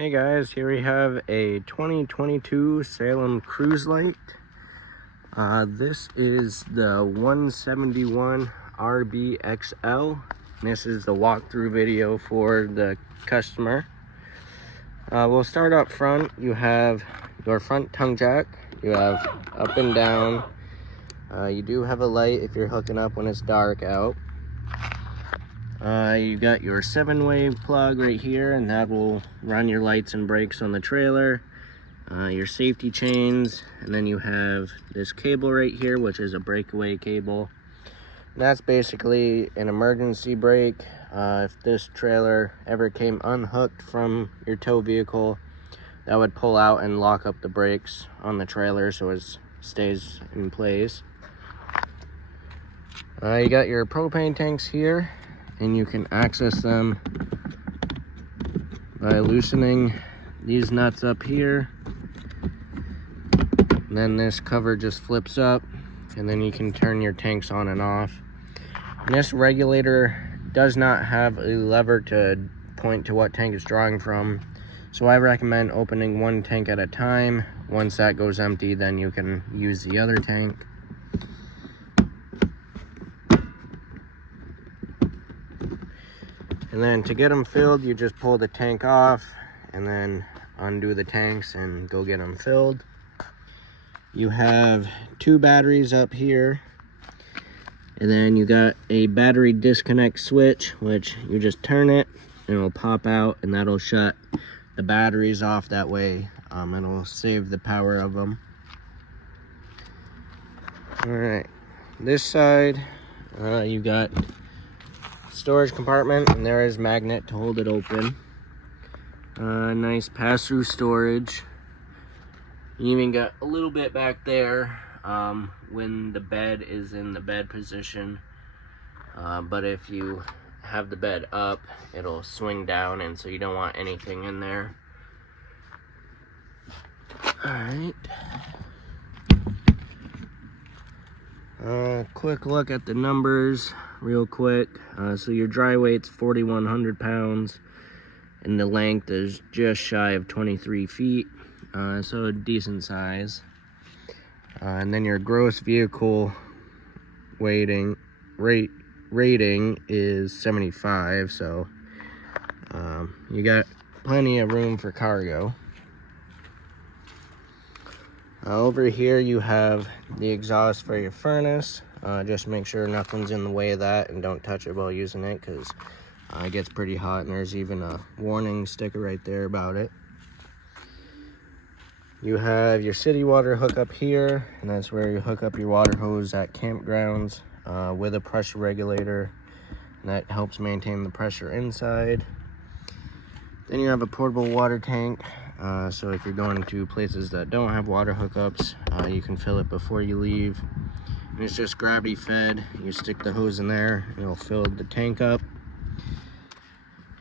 Hey guys, here we have a 2022 Salem Cruise Lite. This is the 171 RBXL. This is the walkthrough video for the customer. We'll start up front. You have your front tongue jack. You have up and down. You do have a light if you're hooking up when it's dark out. You got your 7-way plug right here, and that will run your lights and brakes on the trailer. Your safety chains, and then you have this cable right here, which is a breakaway cable. And that's basically an emergency brake. If this trailer ever came unhooked from your tow vehicle, that would pull out and lock up the brakes on the trailer so it stays in place. You got your propane tanks here, and you can access them by loosening these nuts up here. And then this cover just flips up, and then you can turn your tanks on and off. And this regulator does not have a lever to point to what tank it's drawing from, so I recommend opening one tank at a time. Once that goes empty, then you can use the other tank. And then to get them filled, you just pull the tank off and then undo the tanks and go get them filled. You have 2 batteries up here, and then you got a battery disconnect switch, which you just turn it and it'll pop out, and that'll shut the batteries off. That way it'll save the power of them. All right, this side you got storage compartment, and there is magnet to hold it open. Nice pass-through storage. You even got a little bit back there when the bed is in the bed position, but if you have the bed up, it'll swing down, and so you don't want anything in there. All right. Quick look at the numbers real quick. So your dry weight's 4,100 pounds, and the length is just shy of 23 feet, so a decent size. And then your gross vehicle rating is 75, so you got plenty of room for cargo. Over here you have the exhaust for your furnace. Just make sure nothing's in the way of that, and don't touch it while using it, because it gets pretty hot, and there's even a warning sticker right there about it. You have your city water hookup here, and that's where you hook up your water hose at campgrounds with a pressure regulator, and that helps maintain the pressure inside. Then you have a portable water tank. So if you're going to places that don't have water hookups, you can fill it before you leave. And it's just gravity fed. You stick the hose in there, and it'll fill the tank up.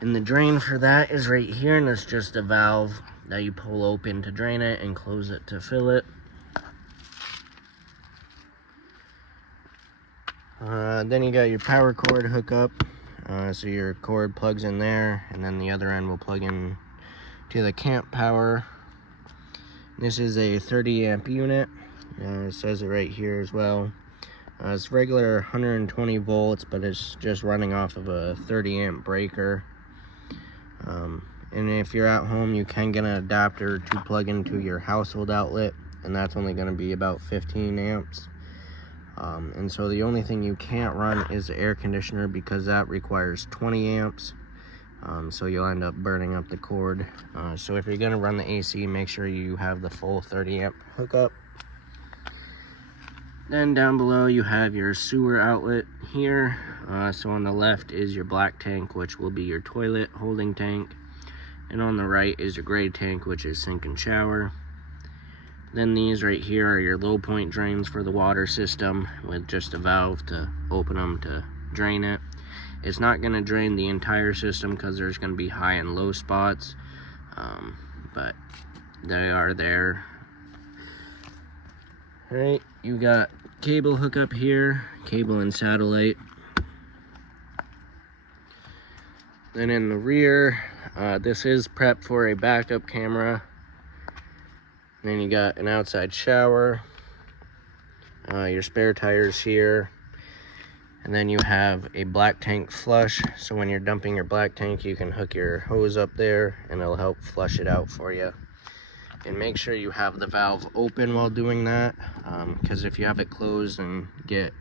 And the drain for that is right here, and it's just a valve that you pull open to drain it and close it to fill it. Then you got your power cord hookup. So your cord plugs in there, and then the other end will plug in to the camp power. This is a 30 amp unit. It says it right here as well. It's regular 120 volts, but it's just running off of a 30 amp breaker. And if you're at home, you can get an adapter to plug into your household outlet, and that's only going to be about 15 amps. And so the only thing you can't run is the air conditioner, because that requires 20 amps. So you'll end up burning up the cord. So if you're going to run the AC, make sure you have the full 30 amp hookup. Then down below you have your sewer outlet here. So on the left is your black tank, which will be your toilet holding tank. And on the right is your gray tank, which is sink and shower. Then these right here are your low point drains for the water system, with just a valve to open them to drain it. It's not going to drain the entire system because there's going to be high and low spots, but they are there. All right, you got cable hookup here, cable and satellite. Then in the rear, This is prepped for a backup camera. Then you got an outside shower, your spare tires here, and then you have a black tank flush. So when you're dumping your black tank, you can hook your hose up there and it'll help flush it out for you. And make sure you have the valve open while doing that, because if you have it closed and get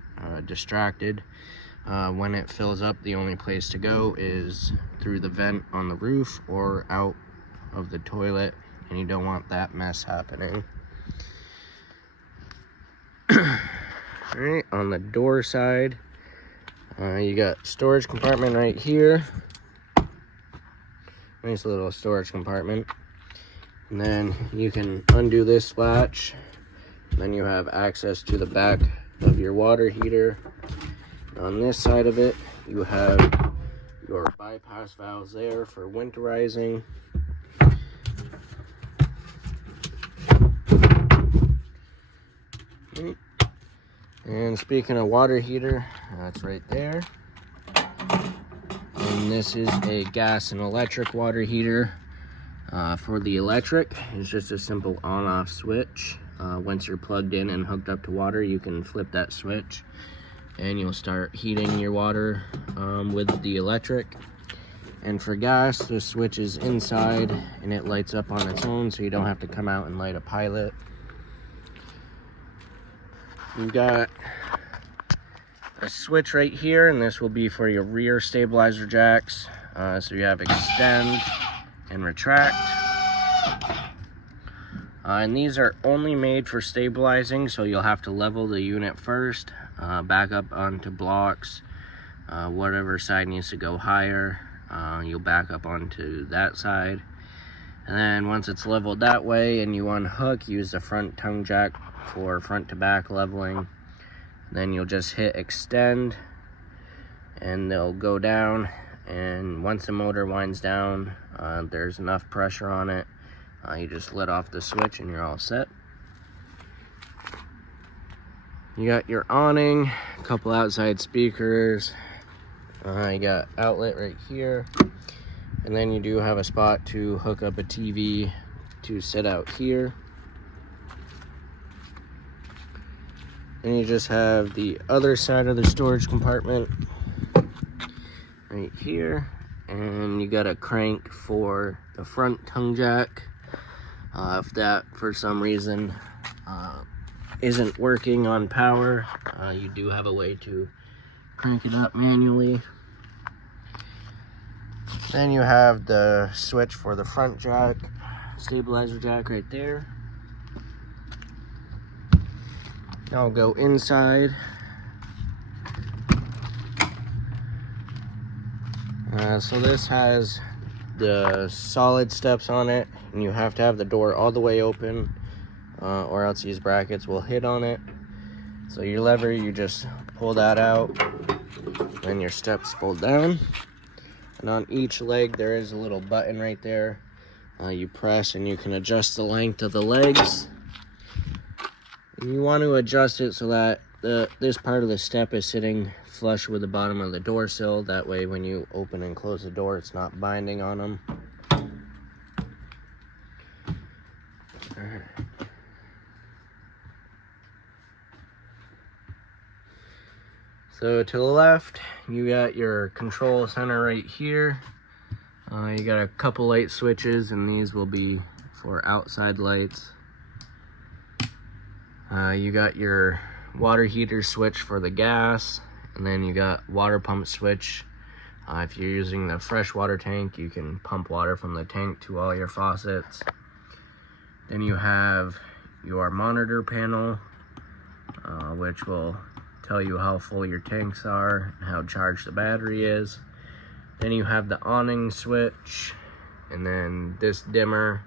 distracted, when it fills up, the only place to go is through the vent on the roof or out of the toilet, and you don't want that mess happening. Alright, on the door side, you got storage compartment right here. Nice little storage compartment. And then you can undo this latch. Then you have access to the back of your water heater. On this side of it, you have your bypass valves there for winterizing. And speaking of water heater, that's right there. And this is a gas and electric water heater. For the electric, it's just a simple on-off switch. Once you're plugged in and hooked up to water, you can flip that switch and you'll start heating your water with the electric. And for gas, the switch is inside and it lights up on its own, so you don't have to come out and light a pilot. You've got a switch right here, and this will be for your rear stabilizer jacks. So you have extend and retract. And these are only made for stabilizing, so you'll have to level the unit first, back up onto blocks. Whatever side needs to go higher, you'll back up onto that side. And then once it's leveled that way and you unhook, use the front tongue jack for front to back leveling. Then you'll just hit extend and they'll go down. And once the motor winds down, there's enough pressure on it, you just let off the switch and you're all set. You got your awning, a couple outside speakers, you got outlet right here, and then you do have a spot to hook up a TV to sit out here. Then you just have the other side of the storage compartment right here, and you got a crank for the front tongue jack. If that for some reason isn't working on power, you do have a way to crank it up manually. Then you have the switch for the front jack, stabilizer jack right there. I'll go inside. So this has the solid steps on it, and you have to have the door all the way open, or else these brackets will hit on it. So your lever, you just pull that out, and your steps fold down. And on each leg, there is a little button right there. You press and you can adjust the length of the legs. And you want to adjust it so that this part of the step is sitting flush with the bottom of the door sill. That way when you open and close the door, it's not binding on them. So to the left, you got your control center right here. You got a couple light switches, and these will be for outside lights. You got your water heater switch for the gas, and then you got water pump switch. If you're using the freshwater tank, you can pump water from the tank to all your faucets. Then you have your monitor panel, which will tell you how full your tanks are and how charged the battery is. Then you have the awning switch, and then this dimmer,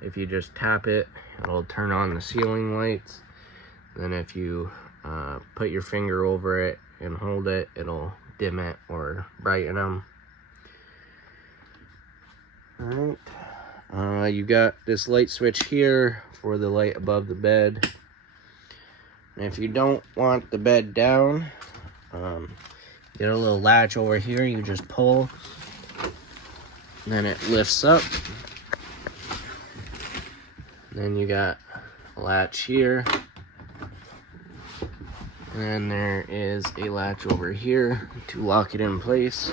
if you just tap it, it'll turn on the ceiling lights. Then if you put your finger over it and hold it, it'll dim it or brighten them. Alright, you got this light switch here for the light above the bed. And if you don't want the bed down, get a little latch over here, you just pull, And then it lifts up. Then you got a latch here. And then there is a latch over here to lock it in place.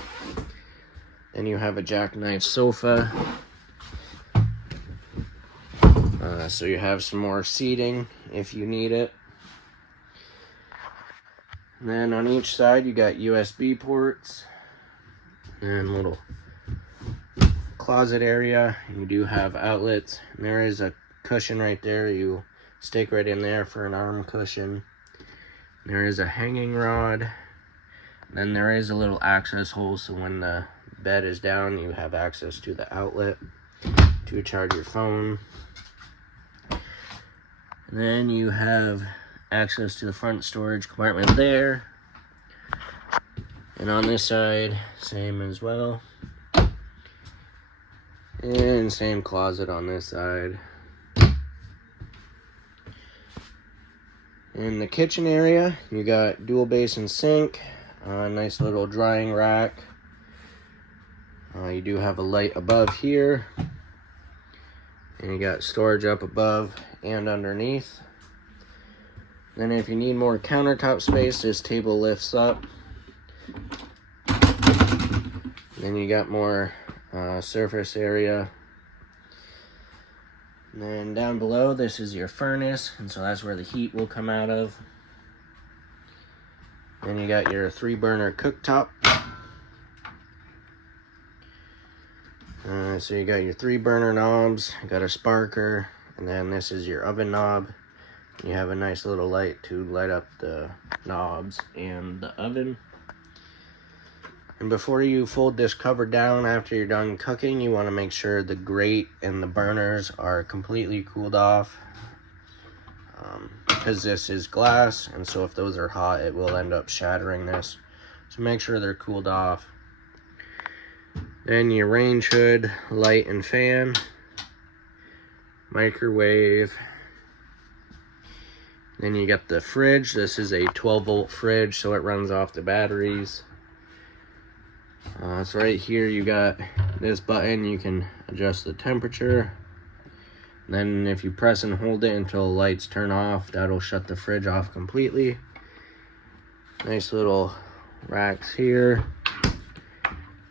Then you have a jackknife sofa. So you have some more seating if you need it. And then on each side you got USB ports and little closet area. You do have outlets. And there is a cushion right there. You stick right in there for an arm cushion. There is a hanging rod. Then there is a little access hole, so when the bed is down, you have access to the outlet to charge your phone. And then you have access to the front storage compartment there. And on this side, same as well. And same closet on this side. In the kitchen area, you got dual basin sink, a nice little drying rack. You do have a light above here. And you got storage up above and underneath. Then if you need more countertop space, this table lifts up. Then you got more surface area. And then down below, this is your furnace, and so that's where the heat will come out of. Then you got your 3-burner cooktop. So you got your 3-burner knobs, you got a sparker, and then this is your oven knob. You have a nice little light to light up the knobs and the oven. And before you fold this cover down after you're done cooking, you want to make sure the grate and the burners are completely cooled off. Because this is glass, and so if those are hot, it will end up shattering this. So make sure they're cooled off. Then your range hood, light and fan, microwave. Then you got the fridge. This is a 12-volt fridge, so it runs off the batteries. So right here you got this button. You can adjust the temperature. Then if you press and hold it until the lights turn off, that'll shut the fridge off completely. Nice little racks here.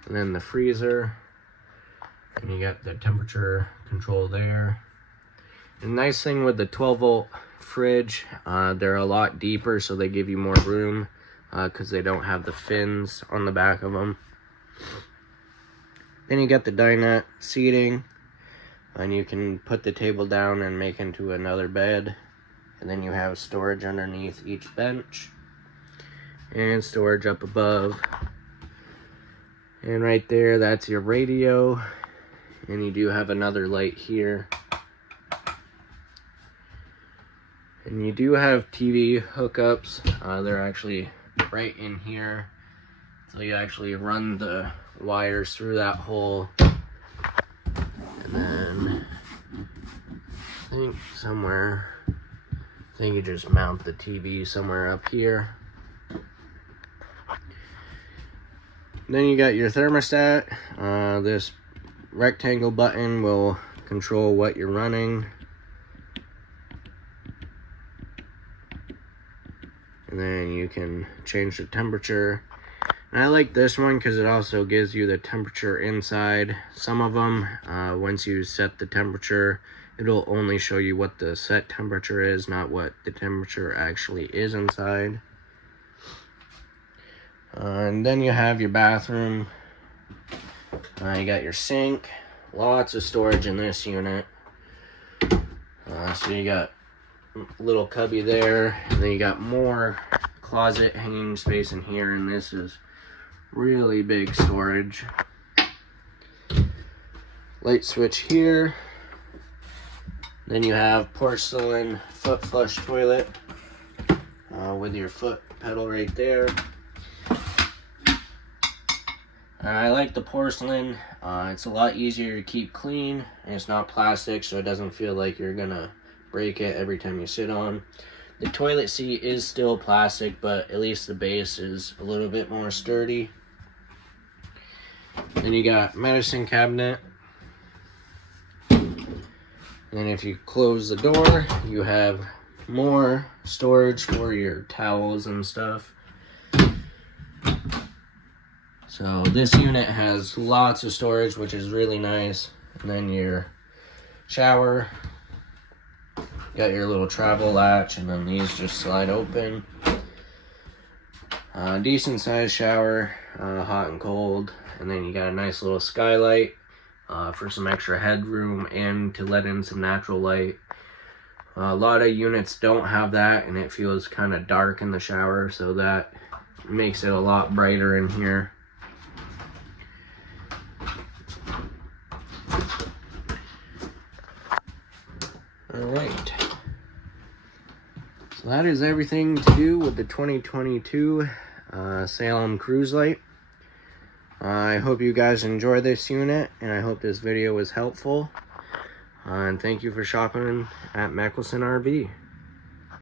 And then the freezer. And you got the temperature control there. The nice thing with the 12-volt fridge, they're a lot deeper, so they give you more room because they don't have the fins on the back of them. Then you got the dinette seating, and you can put the table down and make into another bed. And then you have storage underneath each bench and storage up above. And right there, that's your radio. And you do have another light here. And you do have TV hookups. They're actually right in here. So you actually run the wires through that hole. And then I think you just mount the TV somewhere up here. Then you got your thermostat. This rectangle button will control what you're running. And then you can change the temperature. And I like this one because it also gives you the temperature inside. Some of them, once you set the temperature, it'll only show you what the set temperature is, not what the temperature actually is inside. And then you have your bathroom. You got your sink. Lots of storage in this unit. So you got a little cubby there. And then you got more closet hanging space in here. And this is really big storage. Light switch here. Then you have porcelain foot flush toilet with your foot pedal right there. I like the porcelain. It's a lot easier to keep clean, and it's not plastic, so it doesn't feel like you're gonna break it every time you sit on. The toilet seat is still plastic, but at least the base is a little bit more sturdy. Then you got medicine cabinet. And if you close the door, you have more storage for your towels and stuff. So this unit has lots of storage, which is really nice. And then your shower, got your little travel latch, and then these just slide open. Decent sized shower, hot and cold. And then you got a nice little skylight for some extra headroom and to let in some natural light. A lot of units don't have that, and it feels kind of dark in the shower, so that makes it a lot brighter in here. Alright, so that is everything to do with the 2022 Salem Cruise Lite. I hope you guys enjoy this unit, and I hope this video was helpful. And thank you for shopping at Mickelson RV.